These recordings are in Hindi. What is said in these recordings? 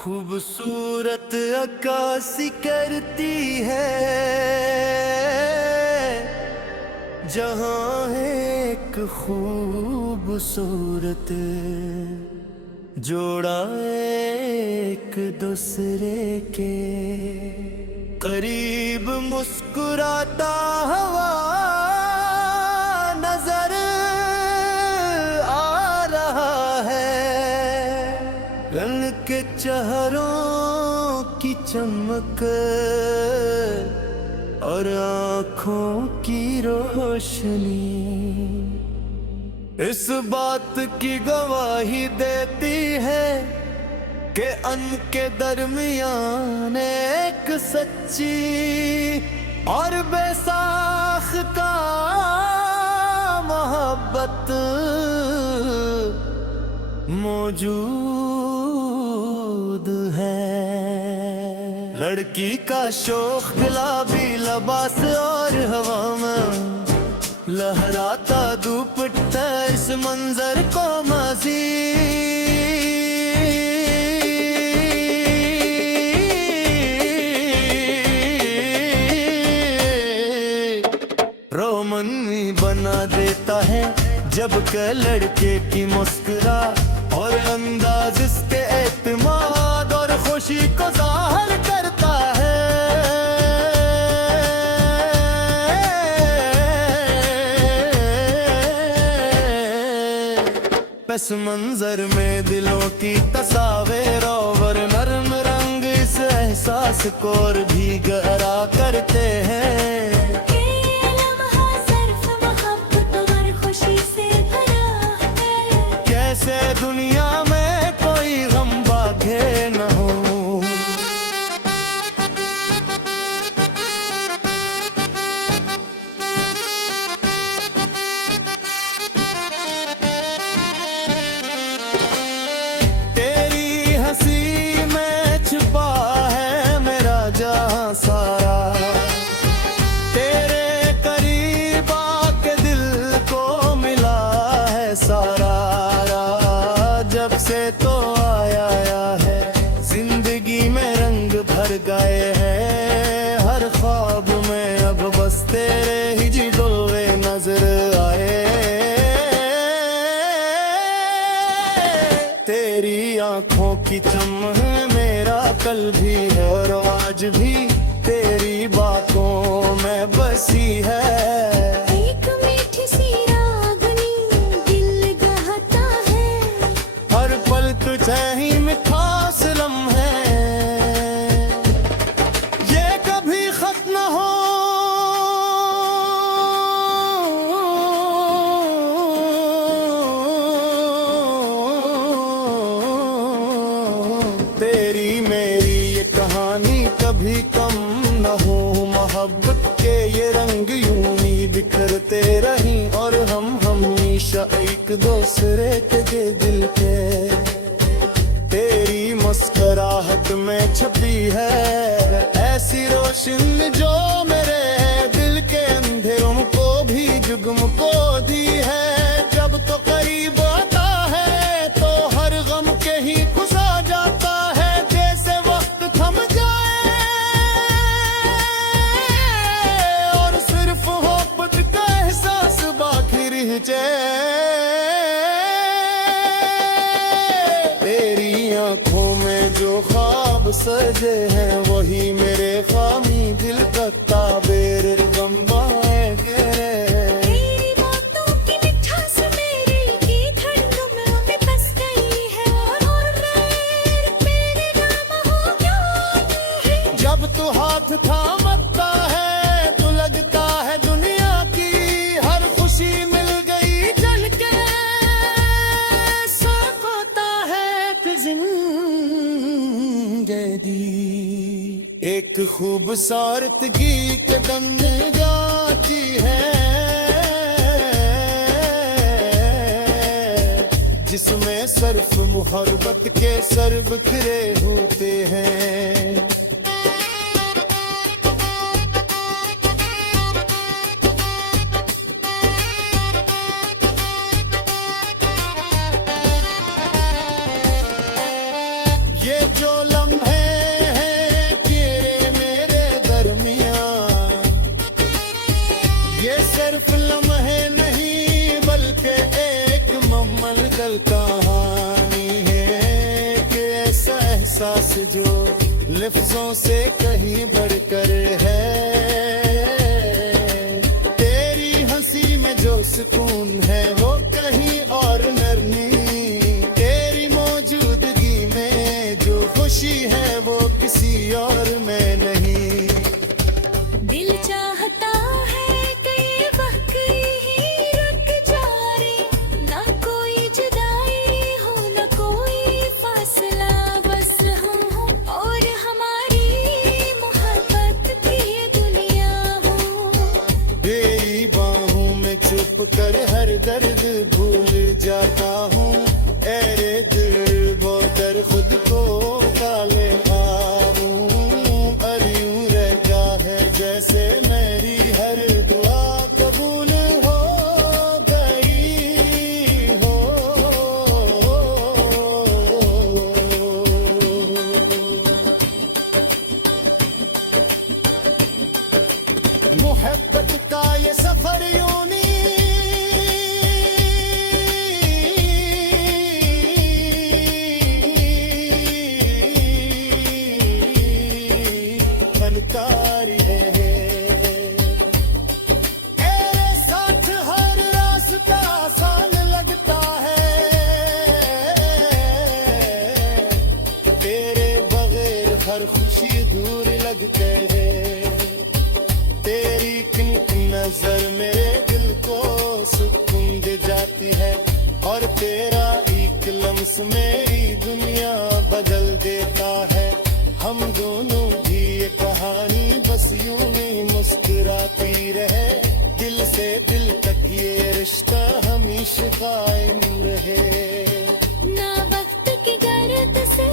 खूबसूरत अक्कासी करती है जहां है एक खूबसूरत जोड़ा एक दूसरे के करीब मुस्कुराता हुआ नजर आ रहा है। रंग के चेहरों की चमक और आँखों की रोशनी इस बात की गवाही देती है कि उनके दरमियान एक सच्ची और बेसाख्ता मोहब्बत मौजूद है। लड़की का शौक गुलाबी लिबास और हवा में लहराता दुपट्टा इस मंजर को मज़ीद रोमानी बना देता है जब के लड़के की मुस्कुरा और अंदाज इसके एतमाद और खुशी को जाहिर करता है। पस मंजर में दिलों की तस्वीर और नरम रंग इस एहसास को और भी गहरा करते हैं। कैसे दुनिया में कोई गम बांधे न हो। तेरी हंसी में छुपा है मेरा जहां सारा, तेरे करीब आके दिल को मिला है सारा। जब से तो आया है जिंदगी में रंग भर गए हैं। हर ख्वाब में अब बस तेरे ही जिलोए नजर आए। तेरी आंखों की चमक मेरा कल भी है और आज भी तेरी बातों में बसी है। तुझे ही मिठास लम्हे ये कभी खत्म न हो। तेरी मेरी ये कहानी कभी कम न हो। मोहब्बत के ये रंग यूं ही बिखरते रहीं और हम हमेशा एक दूसरे के दिल के। तेरी मुस्कुराहट में छपी है ऐसी रोशनी जो मेरे दिल के अंधेरों को भी जुगमको दी है। जब तो करीब आता है तो हर गम के ही खुशा जाता है। जैसे वक्त थम जाए और सिर्फ मोहब्बत का एहसास बाकी रह जाए। आँखों में जो ख्वाब सजे हैं वही मेरे खामी दिल का ताबेर गम बाए गिरे। तेरी बातों की मिठास मेरे की धड़कनों में बस गई है और मेरे नाम हो जाती है। जब तू हाथ थामता है तो लगता है दुनिया की हर खुशी मिल गई जल के। साफ होता है एक खूबसूरतगी के दम जाती है जिसमें सिर्फ मोहब्बत के सर बिखरे होते हैं। ये जो असल कहानी है कि ऐसा एहसास जो लफ्जों से कहीं बढ़कर है। तेरी हंसी में जो सुकून है वो कहीं और नहीं, तेरी मौजूदगी में जो खुशी है वो किसी और में नहीं। दिल चाहता है कि ये वक्त ही रुक जाए, ना कोई जुदाई हो ना कोई फासला, बस हम हो और हमारी मोहब्बत की ये दुनिया हो। तेरी बाहों में छुप कर हर दर्द भूल जाता हूँ। ऐरे दिल वो दर खुद को काले आऊं, और यूं रहता है जैसे मेरी हर दुआ कबूल हो गई हो। मोहब्बत का ये सफर यूं नहीं, फनकारी है। तेरे साथ हर रास्ता आसान लगता है, तेरे बगैर हर खुशी दूर लगते है। तेरी किनक नजर मेरे दिल को सुकून दे जाती है, और तेरा एक लम्स मेरी दुनिया बदल देता है। हम दोनों की ये कहानी बस यूं ही मुस्कुराती रहे, दिल से दिल तक ये रिश्ता हमेशा कायम रहे। ना वक्त की गर्द से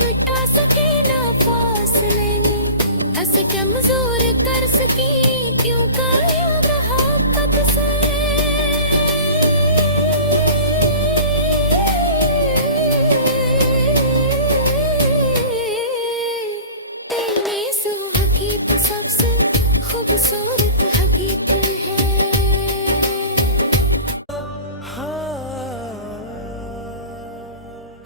मिटा सके ना फासले, ऐसे कमजोर कर सकी क्यों कायम मोहब्बत से। तेरे हकीकत सबसे खूबसूरत हकीकत है।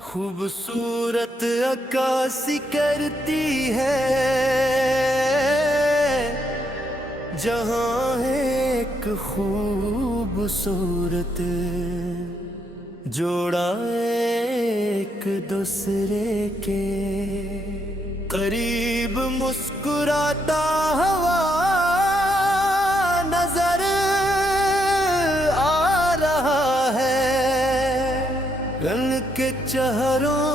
खूबसूरत अक्कासी करती है जहां एक खूबसूरत जोड़ा एक दूसरे के करीब मुस्कुराता हुआ नजर आ रहा है। रंग के चेहरों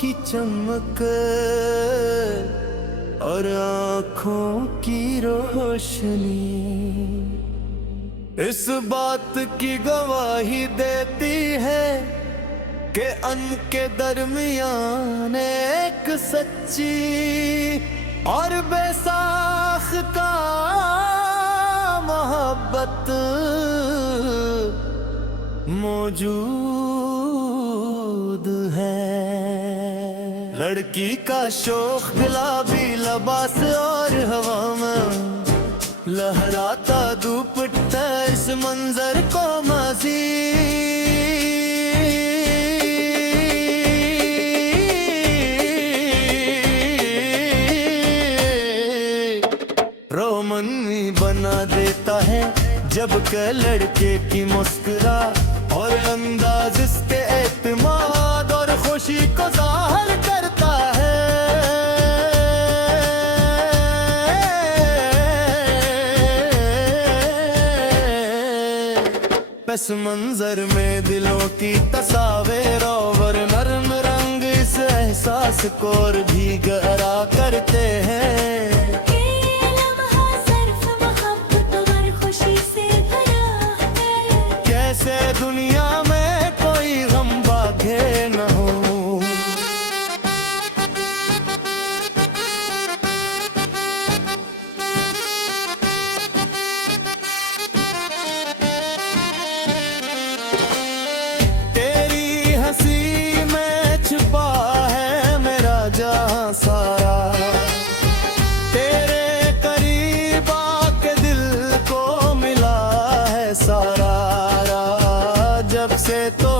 की चमक और आँखों की रोशनी इस बात की गवाही देती है कि उनके दरमियान एक सच्ची और बेसाख्ता मोहब्बत मौजूद है। लड़की का शौक गुलाबी लिबास और हवा में लहराता दुपट्टा इस मंजर को मज़ीद रोमानी बना देता है जब के लड़के की मुस्कुरा और अंदाज इसके एतमाद और खुशी को जाहिर करता है। पस मंजर में दिलों की तस्वीर और नरम रंग इस एहसास को और भी गहरा करते हैं। कैसे दुनिया में कोई गम बागे न हो। तेरी हंसी में छुपा है मेरा जहां सारा, तेरे करीब आके दिल को मिला है सारा। जब से तो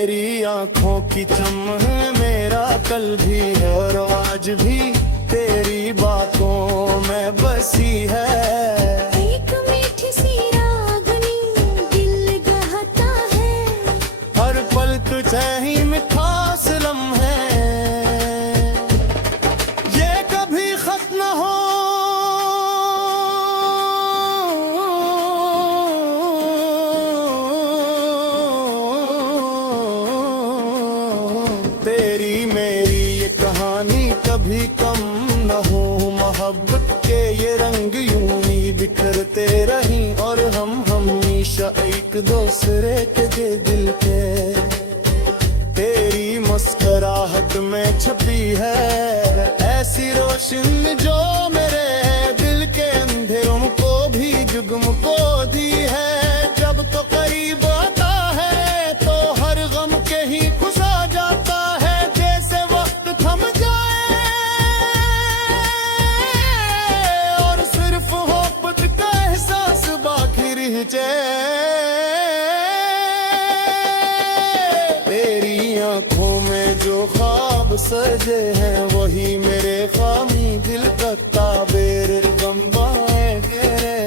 तेरी आंखों की चमक मेरा कल भी है और आज भी तेरी बातों में बसी है। एक मीठी सी रागनी दिल गहता है, हर पल तुझे ही मिठास लम्हे, ये कभी खत्म न हो। तेरी मेरी ये कहानी कभी कम न हो, मोहब्बत के ये रंग यूं ही बिखरते रहीं और हम हमेशा एक दूसरे के दिल के। तेरी मुस्कुराहट में छपी है ऐसी रोशनी जो मेरे दिल के अंधेरों को भी जुगमको दी है। जब तो करीब आता है तो हर गम के ही खुशा जाता है, जैसे वक्त थम जाए और सिर्फ मोहब्बत का एहसास बाकी रह जाए। तेरी आंखों में जो ख्वाब सजे हैं वही मेरे खामी दिल का ताबेर गम बाए घेरे।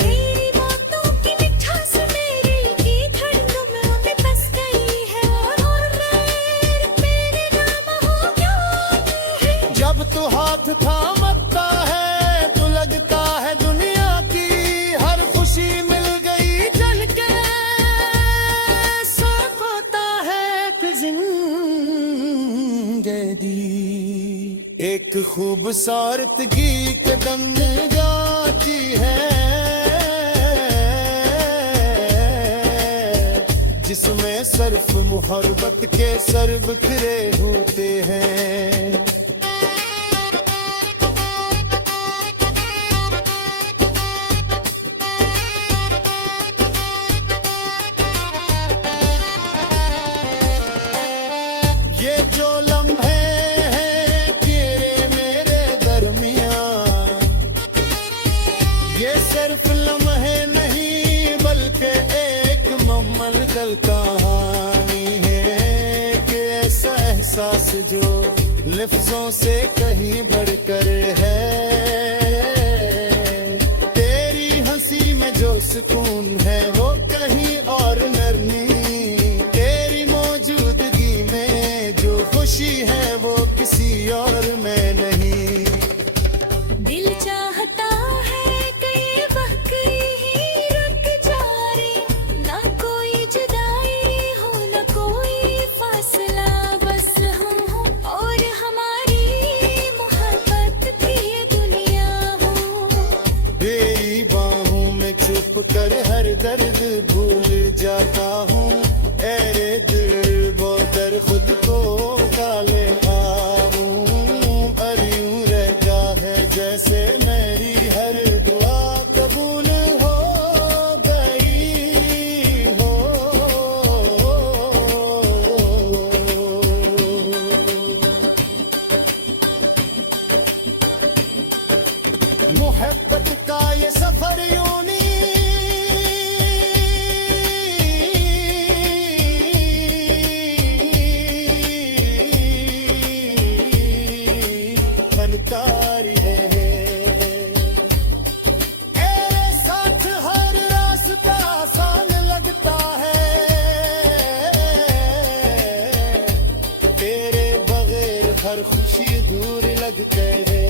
तेरी बातों की मिठास मेरे की धड़कनों में बस गई है और मेरे नाम हो क्या है। जब तू हाथ थामता है तो लगता है दुनिया की हर खुशी मिल गई जल के। साथ होता है कि जिंदगी एक खूबसूरतगी कदम जाती है, जिसमें सर्फ मोहब्बत के सर बिखरे होते हैं। ये जो लम्हे हैं तेरे मेरे दरमियान, ये सिर्फ लम्हे नहीं बल्कि एक मुकम्मल कहानी है कि ऐसा एहसास जो लफ्जों से कहीं बढ़कर है। तेरी हंसी में जो सुकून है वो कहीं और नरमी, तेरी मौजूदगी में जो खुशी है वो किसी और में नहीं। दिल चाहता है कि वक्त ही रुक जाए, ना कोई जुदाई हो ना कोई फासला, बस हम हो और हमारी मोहब्बत की दुनिया हो। तेरी बाहों में छुप कर हर दर्द भूल जाता हूँ, ऐरे दिल बोतर खुद को डाले आऊं। और यूं रहता है जैसे मेरी हर दुआ कबूल हो गई हो। मोहब्बत का ये सफर यूं नहीं फनकारी है। तेरे साथ हर रास्ता आसान लगता है, तेरे बगैर हर खुशी दूर लगते है।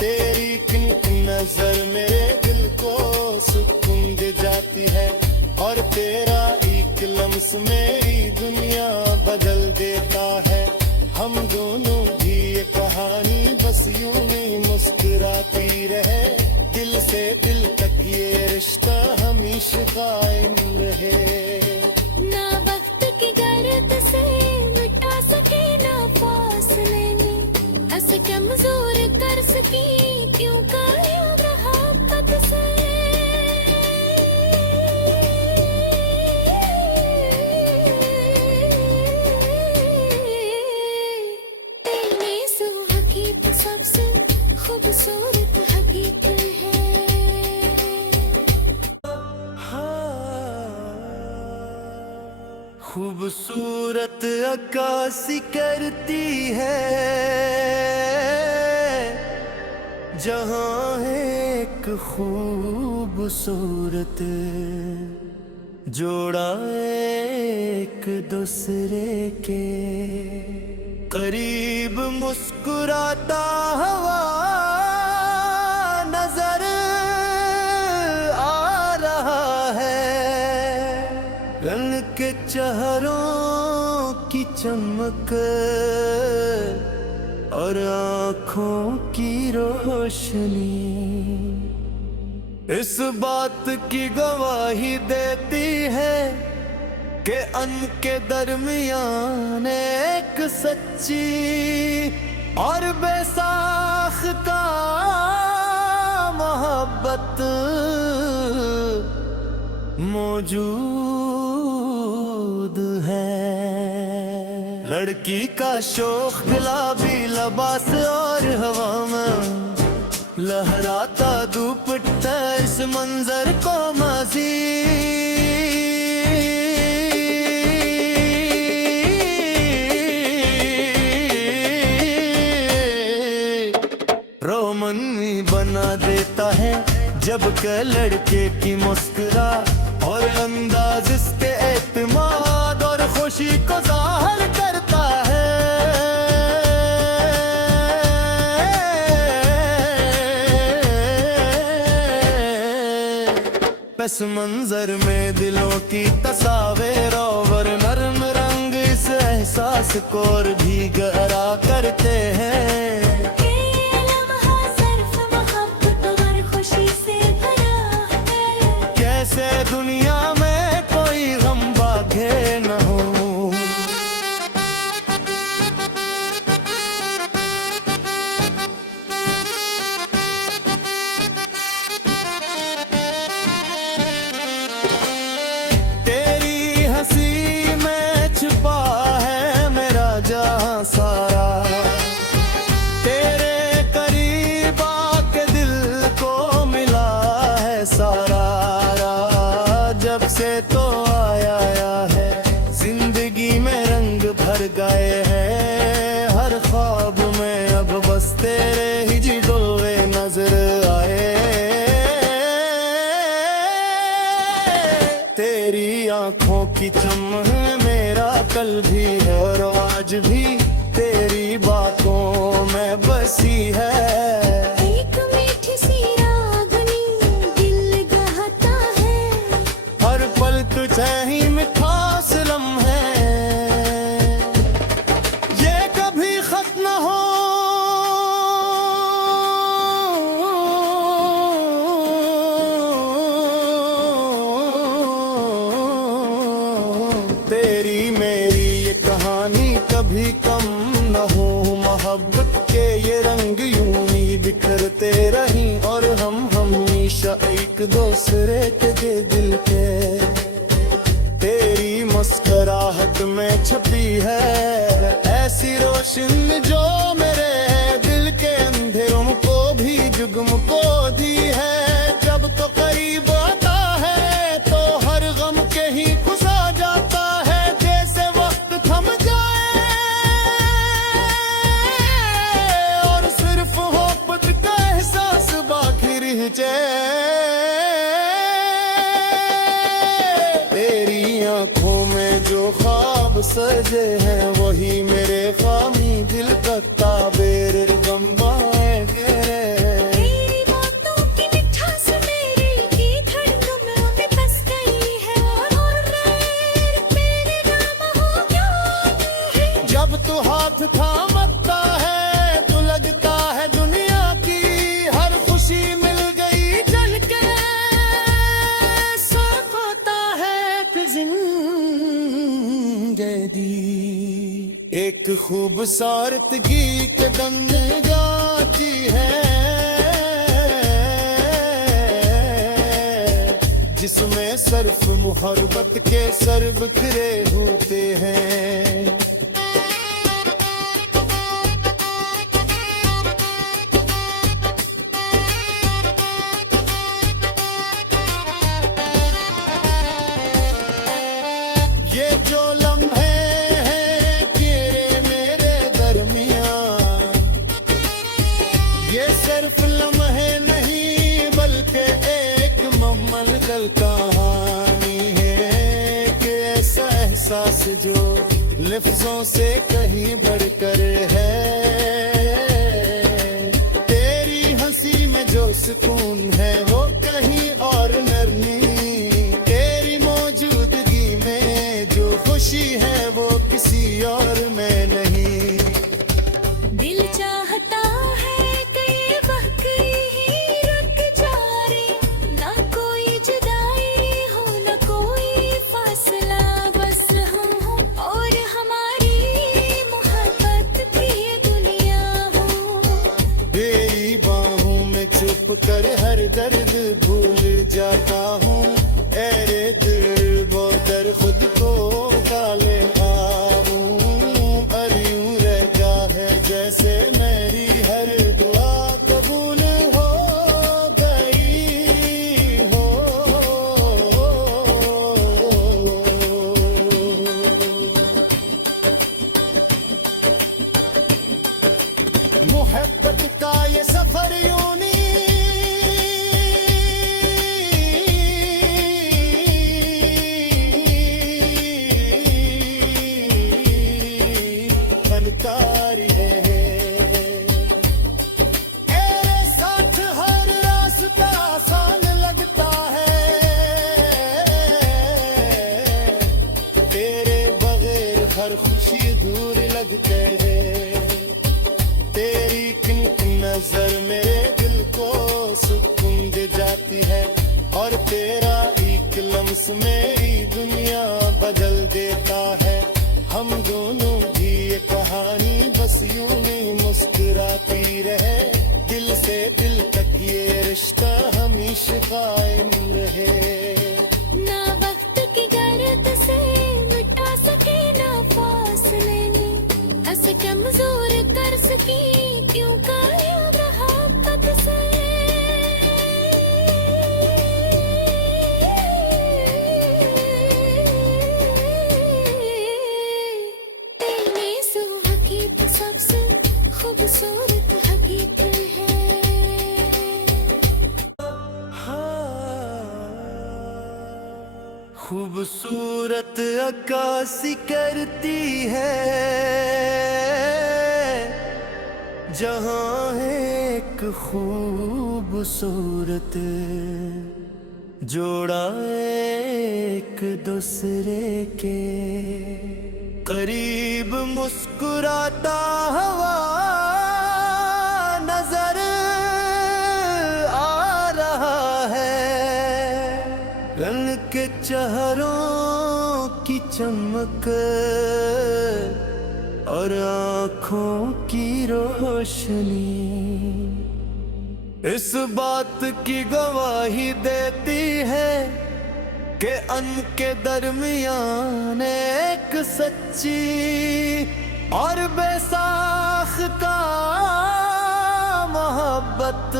तेरी किनक नजर मेरे दिल को सुकून दे जाती है और तेरा एक लम्स मेरी दुनिया बदल देता है। हम दोनों की ये कहानी बस यूं ही मुस्कुराती रहे, दिल से दिल तक ये रिश्ता हमेशा कायम रहे। ना वक्त की गर्द से मिटा सके ना फासले, ऐसे कमजोर कर सकी क्यों काया मोहब्बत से। तेरे से वो हकीकत सबसे खूबसूरत हकीकत है। खूब खूबसूरत अक्कासी करती है जहां एक खूबसूरत जोड़ा एक दूसरे के करीब मुस्कुराता हुआ नजर आ रहा है। रंग के चेहरों की चमक और आँखों की रोशनी इस बात की गवाही देती है कि के दरमियान एक सच्ची और बेसाख्ता मोहब्बत मौजूद है। लड़की का शौक गुलाबी लिबास और हवा में लहराता दुपट्टा इस मंजर को मज़ीद रोमानी बना देता है जब के लड़के की मुस्कुरा और अंदाज इसके एतमाद और खुशी को जाहिर करता है। पस मंजर में दिलों की तस्वीर और नरम रंग इस एहसास को और भी गहरा करते हैं। कैसे दुनिया में कोई गम बांधे न हो। तेरी हंसी में छुपा है मेरा जहां सारा। तेरे करीब आके दिल को मिला है सारा। जब से तो आया है जिंदगी में रंग भर गए हैं। हर ख्वाब में अब बस तेरे ही जिलोए नजर आए। तेरी आंखों की चमक मेरा कल भी है और आज भी तेरी बातों में बसी है। तुझे ही मिठास लम्हे ये कभी खत्म न हो। तेरी मेरी ये कहानी कभी कम न हो। मोहब्बत के ये रंग यूं ही बिखरते रही और हम हमेशा एक दूसरे के दिल के। तेरी मुस्कुराहट में छपी है ऐसी रोशनी जो मेरे दिल के अंधेरों को भी जुगमको दी है। जब तो करीब आता है तो हर गम के ही खुसा जाता है। जैसे वक्त थम जाए और सिर्फ मोहब्बत का एहसास बाकी रह जाए। आँखों में जो ख्वाब सजे हैं वही मेरे खामी दिल का ताबेर गम बाए गिरे। तेरी बातों की मिठास मेरे की धड़कनों में बस गई है और मेरे नाम हो गया है। जब तू हाथ थामता है तो लगता है दुनिया की हर खुशी मिल गई जल के। साथ होता है एक खूबसूरतगी के दम गाती है जिसमें सिर्फ मोहब्बत के सर बिखरे होते हैं। ये जो लम्हे जो लफ्जों से कहीं बढ़कर है। तेरी हंसी में जो सुकून है वो कहीं और नरमी, तेरी मौजूदगी में जो खुशी है वो किसी और में नहीं। दिल चाहता है कई वक्त ही रुक जा रे, ना कोई जुदाई हो ना कोई फासला, बस हम हो और हमारी मोहब्बत की दुनिया हो। तेरी बाहों में छुप कर हर दर्द भूल जाता हूँ। ऐरे दिल वो दर खुद को काले आऊं, और यूं रहता है जैसे मेरी हर दुआ कबूल हो गई हो। मोहब्बत का ये सफर यूं नहीं फनकारी है। तेरे साथ हर रास्ता आसान लगता है, तेरे बगैर हर खुशी दूर लगते है। तेरी किनक नजर मेरे दिल को सुकून दे जाती है, और तेरा एक लम्स मेरी दुनिया बदल देता है। हम दोनों की ये कहानी बस यूं ही मुस्कुराती रहे, दिल से दिल तक ये रिश्ता हमेशा कायम रहे। ना वक्त की गर्द से मिटा सके ना फासले ने, ऐसे कमजोर कर सकी क्यों काया मोहब्बत से। तेरे सो हकीकत सबसे खूबसूरत हकीकत है। खूबसूरत अक्कासी करती है जहां एक खूबसूरत जोड़ा एक दूसरे के करीब मुस्कुराता हुआ नजर आ रहा है। रंग के चेहरों की चमक और आँखों की रोशनी इस बात की गवाही देती है कि अनके दरमियान एक सच्ची और बेसाख्ता मोहब्बत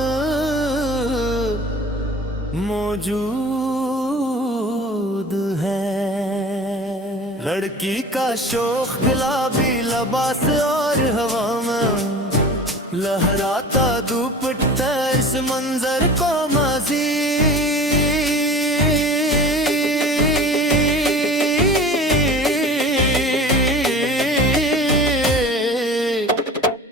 मौजूद है। लड़की का शौक गुलाबी लिबास और हवा में लहराता दुपट्टा इस मंजर को मज़ीद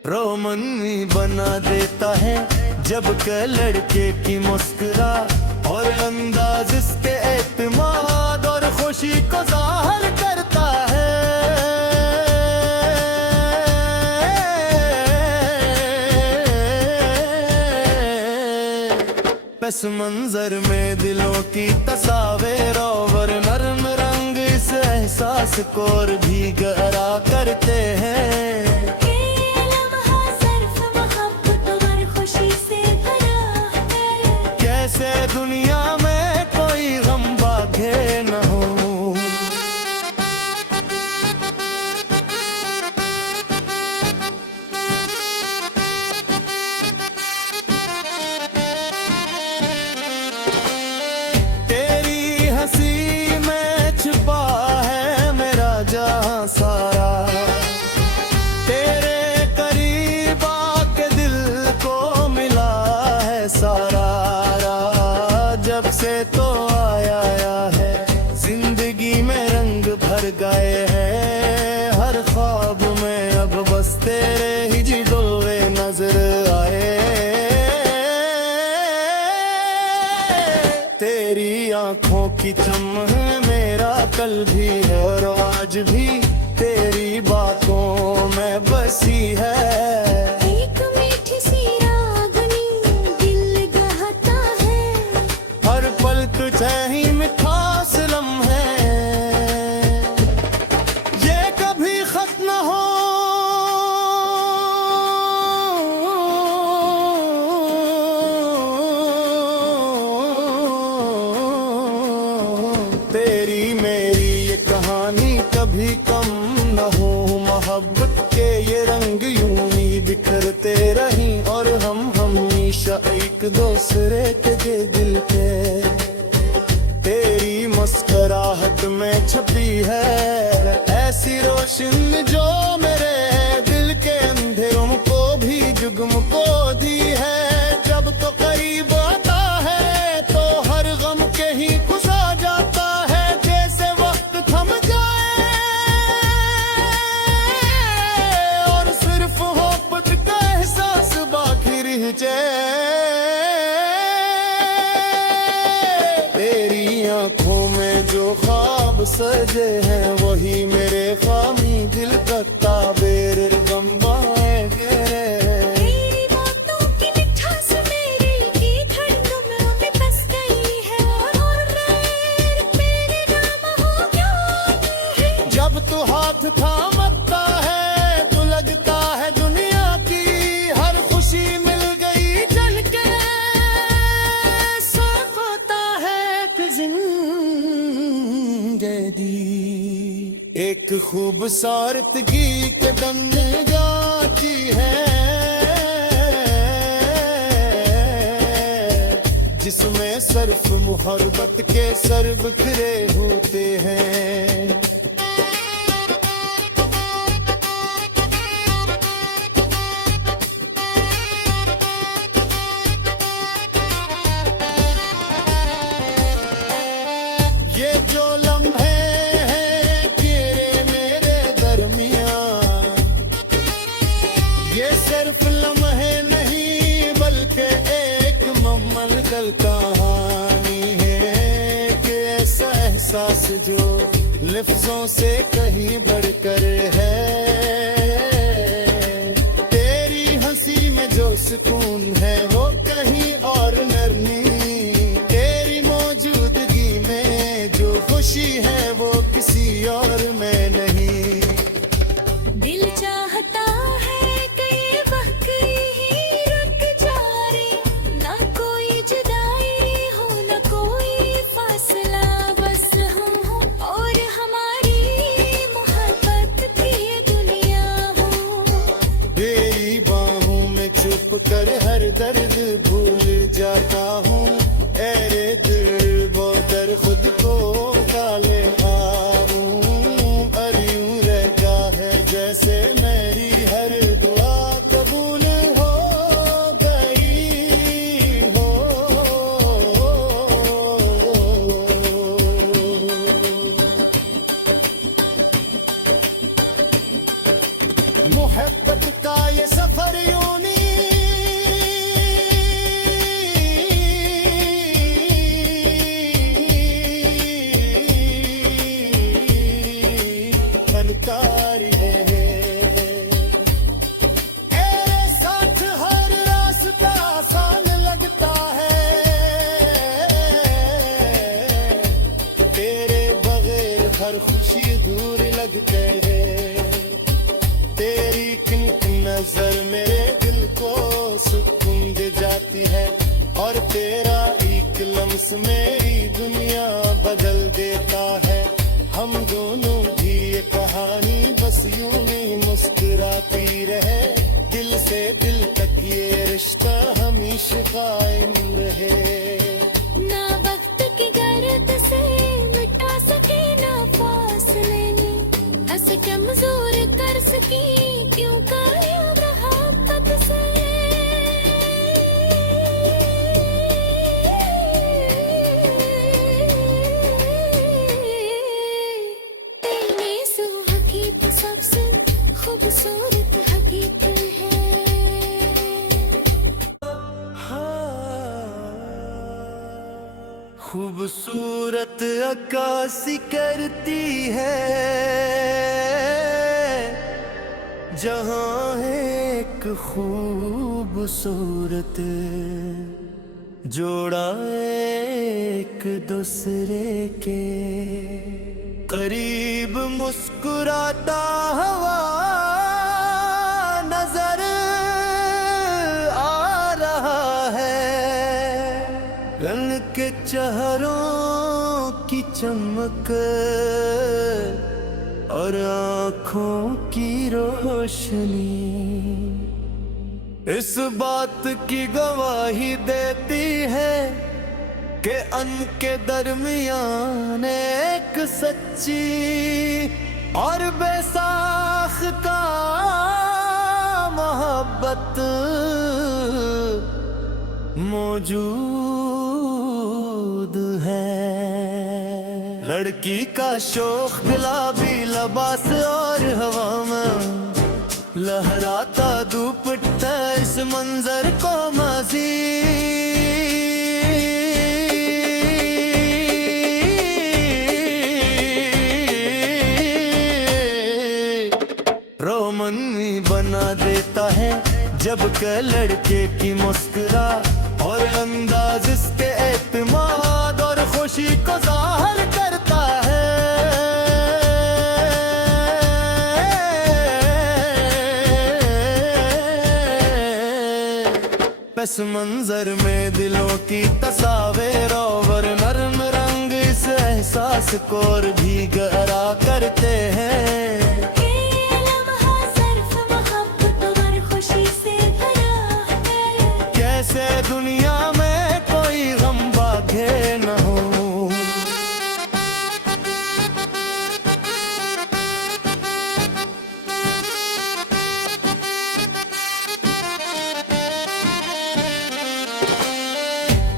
रोमानी बना देता है जब के लड़के की मुस्कुरा और अंदाज इसके एतमाद और खुशी को जाहिर करता है। पस मंजर में दिलों की तस्वीर और नरम रंग इस एहसास को और भी गहरा करते हैं। कैसे दुनिया में कोई गम बांधे न हो। तेरी हंसी में छुपा है मेरा जहां सारा, तेरे करीब आके दिल को मिला है सारा। जब से तो आया है जिंदगी में रंग भर गए हैं। न हो मोहब्बत के ये रंग यूं ही बिखरते रहीं, और हम हमेशा एक दूसरे के दिल के। तेरी मुस्कुराहट में छपी है ऐसी रोशनी जो मेरे दिल के अंधेरों को भी जुगमको दी है। जब तो करीब आता है तो हर गम के ही गुसा जाता है, जैसे वक्त थम जाए और सिर्फ मोहब्बत का एहसास बाकी रह जाए। तेरी आंखों में जो ख्वाब सजे हैं वही मेरे खामी दिल का ताबेर गम बाएंगे। तेरी बातों की मिठास मेरे की धड़कनों में बस गई है, और मेरे नाम हो क्यों है। जब तू हाथ थामता है तो लगता है दुनिया की हर खुशी मिल गई जल के। साथ होता है कि जिंदगी एक खूबसूरतगी कदम जाती है, जिसमें सिर्फ मोहब्बत के सर बिखरे होते हैं। ये जो लम्हे हैं तेरे मेरे दरमियान, ये सिर्फ लम्हे नहीं बल्कि एक मुकम्मल कहानी है कि ऐसा एहसास जो लफ्जों से कहीं बढ़कर है। तेरी हंसी में जो सुकून है वो कहीं और नरमी, तेरी मौजूदगी में जो खुशी है वो किसी और में नहीं। दिल चाहता है कि ये वक्त ही रुक जाए, ना कोई जुदाई हो ना कोई फासला, बस हम हो और हमारी मोहब्बत की ये दुनिया हो। तेरी बाहों में छुप कर हर दर्द भूल जाता हूँ, ऐरे दिल बोतर खुद को डाले आऊं, और यूं रहता है जैसे मेरी हर दुआ कबूल हो गई हो। मोहब्बत का ये सफर यूं नहीं फनकारी है। तेरे साथ हर रास्ता आसान लगता है, तेरे बगैर हर खुशी दूर लगते है। तेरी किनक नजर मेरे दिल को सुकून दे जाती है, और तेरा एक लम्स मेरी दुनिया बदल देता है। हम दोनों की ये कहानी बस यूं ही मुस्कुराती रहे, दिल से दिल तक ये रिश्ता हमेशा कायम रहे। ना वक्त की गर्द से मिटा सके ना फासले, ऐसे कमजोर कर सकी क्यों काया मोहब्बत से। तेरे सुहागी तो सबसे खूबसूरत हकीकत है। खूबसूरत अक्कासी करती है जहाँ एक खूबसूरत जोड़ा एक दूसरे के करीब मुस्कुराता हुआ नजर आ रहा है। रंग के चेहरों की चमक और आँखों आँखों की रोशनी इस बात की गवाही देती है कि अन्न के दरमियान एक सच्ची और बेसाख्ता मोहब्बत मौजूद है। लड़की का शौक गुलाबी लिबास और हवा में लहराता दुपट्टा इस मंजर को रोमनी बना देता है जब के लड़के की मुस्कुरा और अंदाज इसके एतमाद और खुशी को जाहिर करता है। पस मंजर में दिलों की तस्वीर और नरम रंग इस एहसास को और भी गहरा करते हैं। कैसे दुनिया में कोई गम बाके न हो।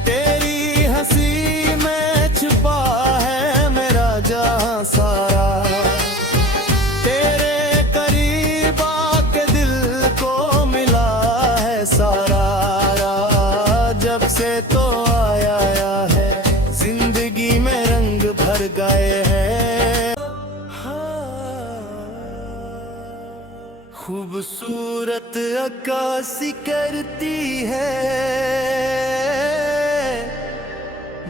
तेरी हंसी में छुपा है मेरा जहां सारा, तेरे करीब आके दिल को मिला है सारा। जब से तो आया है जिंदगी में रंग भर गए हैं। खूबसूरत अक्कासी करती है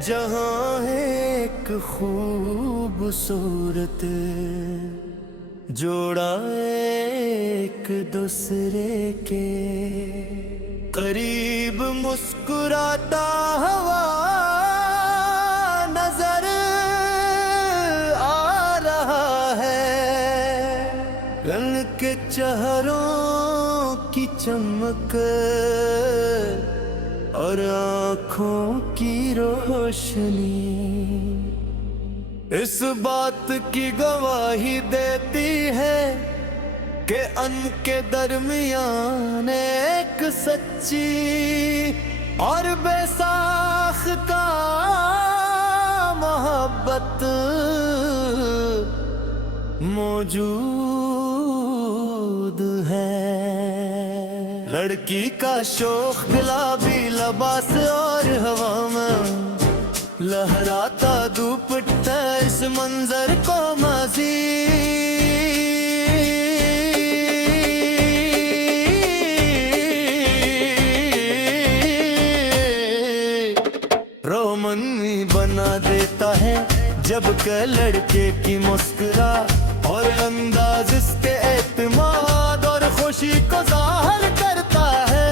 जहां एक खूबसूरत जोड़ा एक दूसरे के करीब मुस्कुराता हुआ नजर आ रहा है। रंग के चेहरों की चमक और आँखों की रोशनी इस बात की गवाही देती है कि अन्न के दरमियान एक सच्ची और बेसाख्ता मोहब्बत मौजूद है। लड़की का शौक गुलाबी लिबास और हवा में लहराता दुपट्टा इस मंजर को रोमनी बना देता है जब के लड़के की मुस्कुरा और अंदाज इसके एतमाद और खुशी को जाहिर करता है।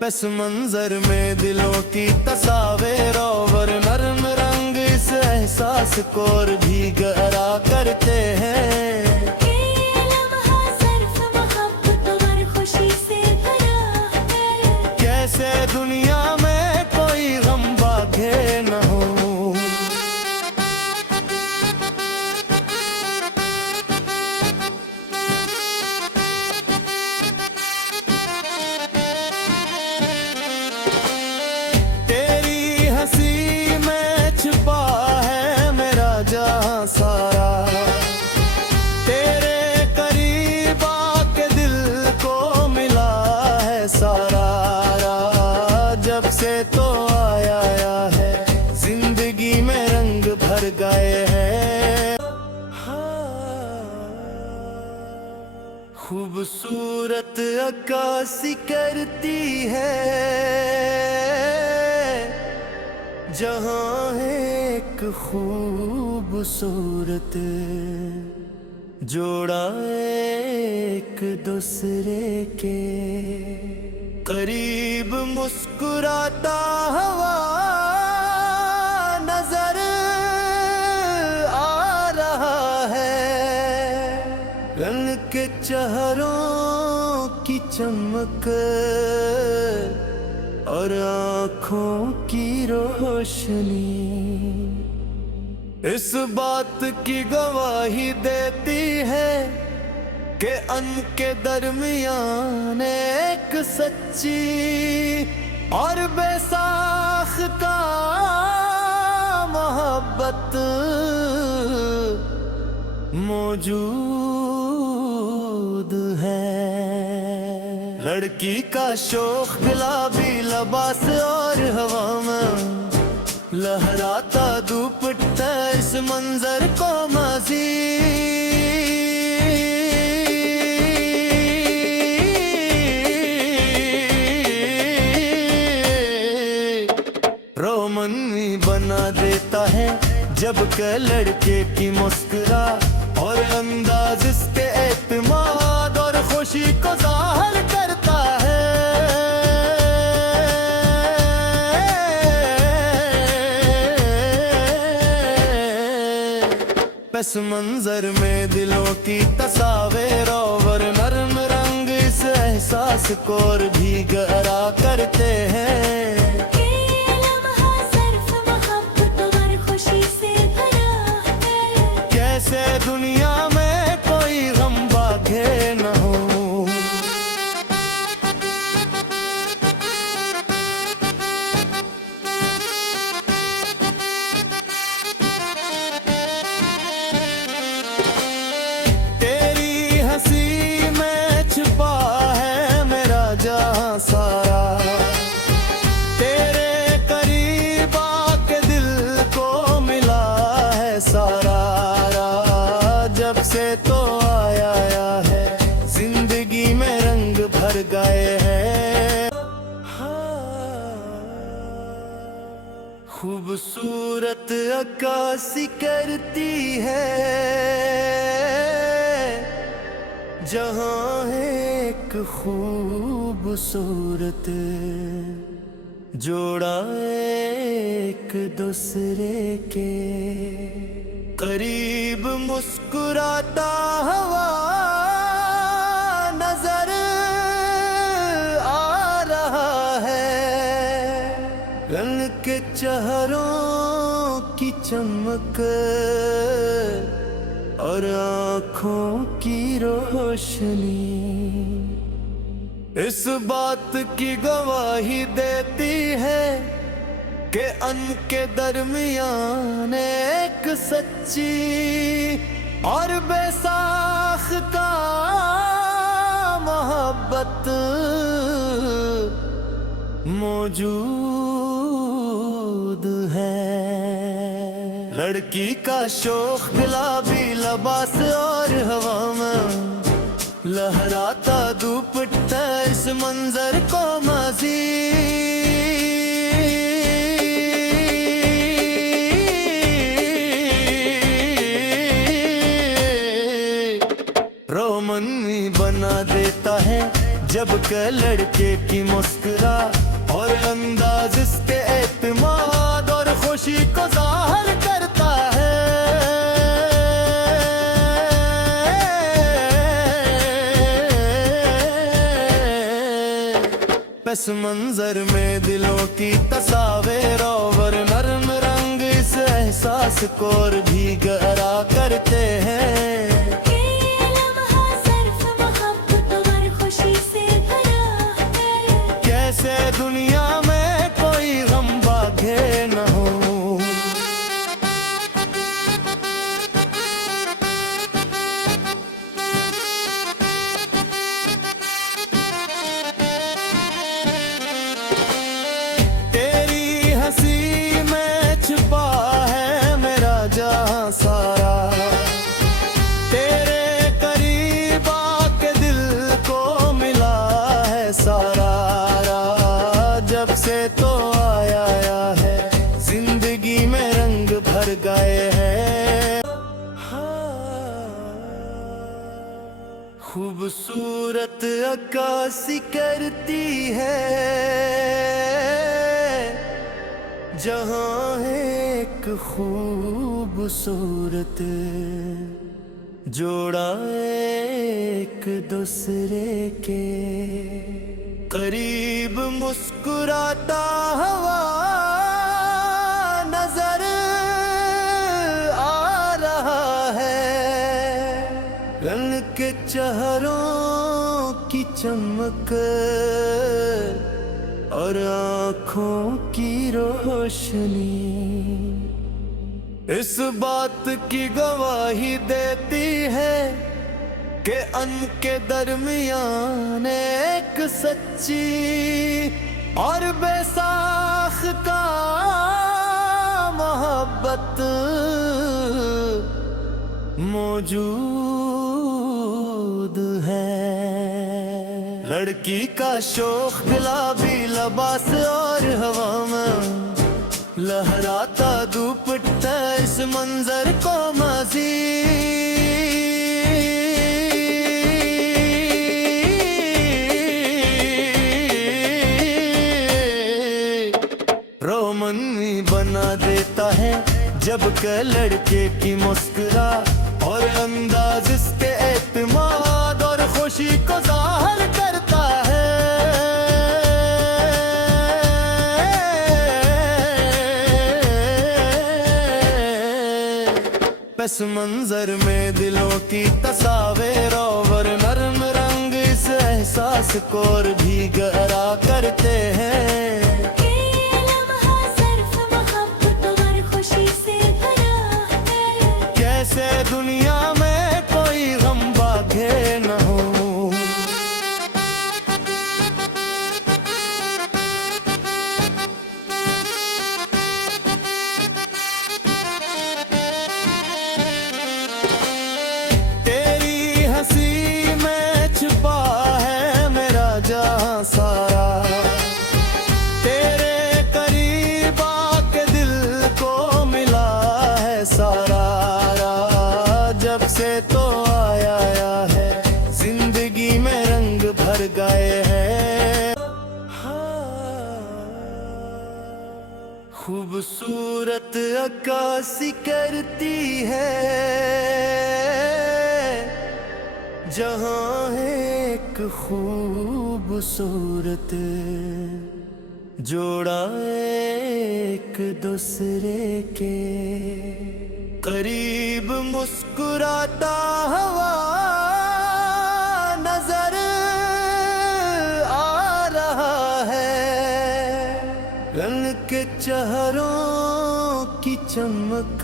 पस मंजर में दिलों की तस्वीर और नरम रंग इस एहसास को और भी गहरा करते हैं। कैसे दुनिया में कोई गम बाके न हो। तेरी हंसी में छुपा है मेरा जहां सारा, तेरे करीब आके दिल को मिला है सारा। जब से तो आया है जिंदगी में रंग भर गए हैं। खूबसूरत अक्कासी करती है जहां एक खूबसूरत जोड़ा एक दूसरे के करीब मुस्कुराता हुआ नजर आ रहा है, रंग के चेहरों की चमक और आँखों की रोशनी इस बात की गवाही देती है कि उनके दरमियान एक सच्ची और बेसाख्ता मोहब्बत मौजूद है। लड़की का शौक गुलाबी लिबास और हवा में लहराता दुपट्टा इस मंजर को रोमानी बना देता है जब के लड़के की मुस्कुरा और अंदाज इसके एतमाद और खुशी को जाहिर करता है। पस मंजर में दिलों की तस्वीर और नरम रंग इस एहसास को और भी गहरा करते हैं। कैसे दुनिया में कोई गम बाके न हो। तेरी हंसी में छुपा है मेरा जहां सारा, तेरे करीब आके दिल को मिला है सारा। जब से तो आया है जिंदगी में रंग भर गए हैं। खूबसूरत अक्कासी करती है जहां एक खूबसूरत जोड़ा एक दूसरे के करीब मुस्कुराता हुआ नजर आ रहा है, रंग के चेहरों की चमक और आँखों की रोशनी इस बात की गवाही देती है कि उनके दरमियान एक सच्ची और बेसाख्ता मोहब्बत मौजूद है। लड़की का शौक गुलाबी लिबास और हवा में लहराता दुपट्टा इस मंजर को रोमानी बना देता है जब के लड़के की मुस्कुरा और अंदाज इसके एतमाद और खुशी को जाहिर करता है। पस मंजर में दिलों की तस्वीर और नरम रंग इस एहसास को और भी गहरा करते हैं। कैसे दुनिया में कोई गम बाके न हो। तेरी हंसी में छुपा है मेरा खूबसूरत अक्कासी करती है जहाँ एक खूबसूरत जोड़ा एक दूसरे के करीब मुस्कुराता हुआ नजर आ रहा है। रंग के चेहरों की चमक और आँखों की रोशनी इस बात की गवाही देती है कि उनके दरमियान एक सच्ची और बेसाख्ता मोहब्बत मौजूद है। लड़की का शौक गुलाबी लिबास और हवा में लहराता दुपट्टा इस मंजर को मज़ीद रोमानी बना देता है जब के लड़के की मुस्कुरा और अंदाज इसके एतमाद और खुशी को जाहिर करता है। पस मंजर में दिलों की तस्वीर और नरम रंग इस एहसास को और भी गहरा करते हैं। कैसे दुनिया में कोई गम बाके न हो। तेरी हंसी में छुपा है मेरा जहां सारा। तेरे करीब आके दिल को मिला है सारा। जब से तो आया है जिंदगी में रंग भर गए हैं। खूबसूरत अक्कासी करती है जहाँ एक खूबसूरत जोड़ा एक दूसरे के करीब मुस्कुराता हुआ नजर आ रहा है। रंग के चेहरों की चमक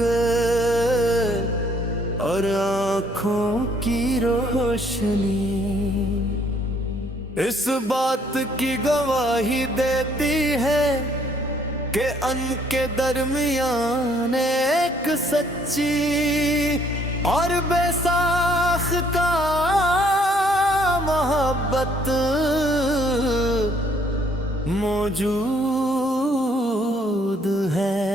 और आँखों की रोशनी इस बात की गवाही देती है कि उनके दरमियान एक सच्ची और बेसाख्ता मोहब्बत मौजूद है।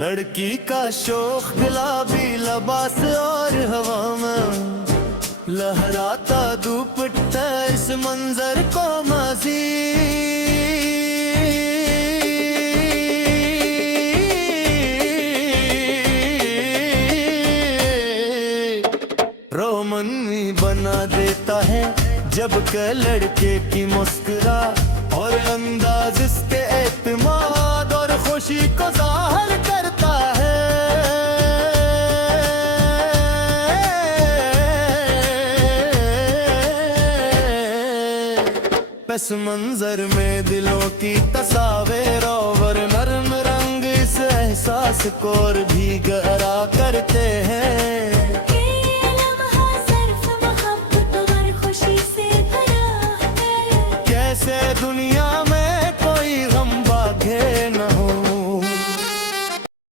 लड़की का शौक गुलाबी लिबास और हवा में लहराता दुपट्टा इस मंजर को मज़ीद रोमानी बना देता है जब के लड़के की मुस्कुरा और अंदाज इसके एतमाद और खुशी को जाहिर करता है। पस मंजर में दिलों की तस्वीर और नरम रंग इस एहसास को और भी गहरा करते हैं।